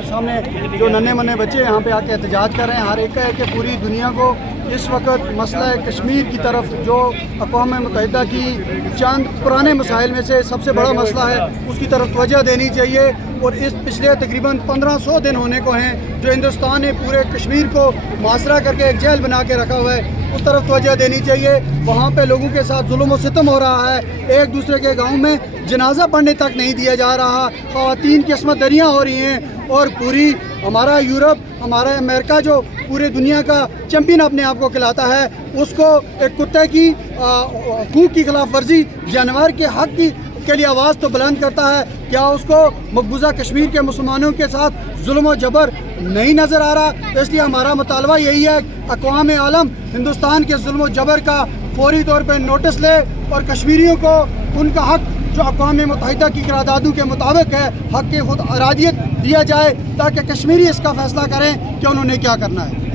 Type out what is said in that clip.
کے سامنے جو ننھے منھے بچے یہاں پہ آ کے احتجاج کر رہے ہیں، ہر ایک کا ہے کہ پوری دنیا کو اس وقت مسئلہ کشمیر کی طرف، جو اقوام متحدہ کی چند پرانے مسائل میں سے سب سے بڑا مسئلہ ہے، اس کی طرف توجہ دینی چاہیے۔ اور اس پچھلے تقریباً 1500 دن ہونے کو ہیں جو ہندوستان نے پورے کشمیر کو محاصرہ کر کے ایک جیل بنا کے رکھا ہوا ہے، اس طرف توجہ دینی چاہیے۔ وہاں پہ لوگوں کے ساتھ ظلم و ستم ہو رہا ہے، ایک دوسرے کے گاؤں میں جنازہ پڑھنے تک نہیں دیا جا رہا، خواتین کی عصمت دریاں ہو رہی ہیں، اور پوری ہمارا یورپ، ہمارا امریکہ جو پورے دنیا کا چیمپئن اپنے آپ کو کہلاتا ہے، اس کو ایک کتے کی حقوق کی خلاف ورزی، جانور کے حق کے لیے آواز تو بلند کرتا ہے، کیا اس کو مقبوضہ کشمیر کے مسلمانوں کے ساتھ ظلم و جبر نہیں نظر آ رہا؟ اس لیے ہمارا مطالبہ یہی ہے کہ اقوام عالم ہندوستان کے ظلم و جبر کا فوری طور پہ نوٹس لے اور کشمیریوں کو ان کا حق جو اقوام متحدہ کی قراردادوں کے مطابق ہے، حق کی خود ارادیت دیا جائے، تاکہ کشمیری اس کا فیصلہ کریں کہ انہوں نے کیا کرنا ہے۔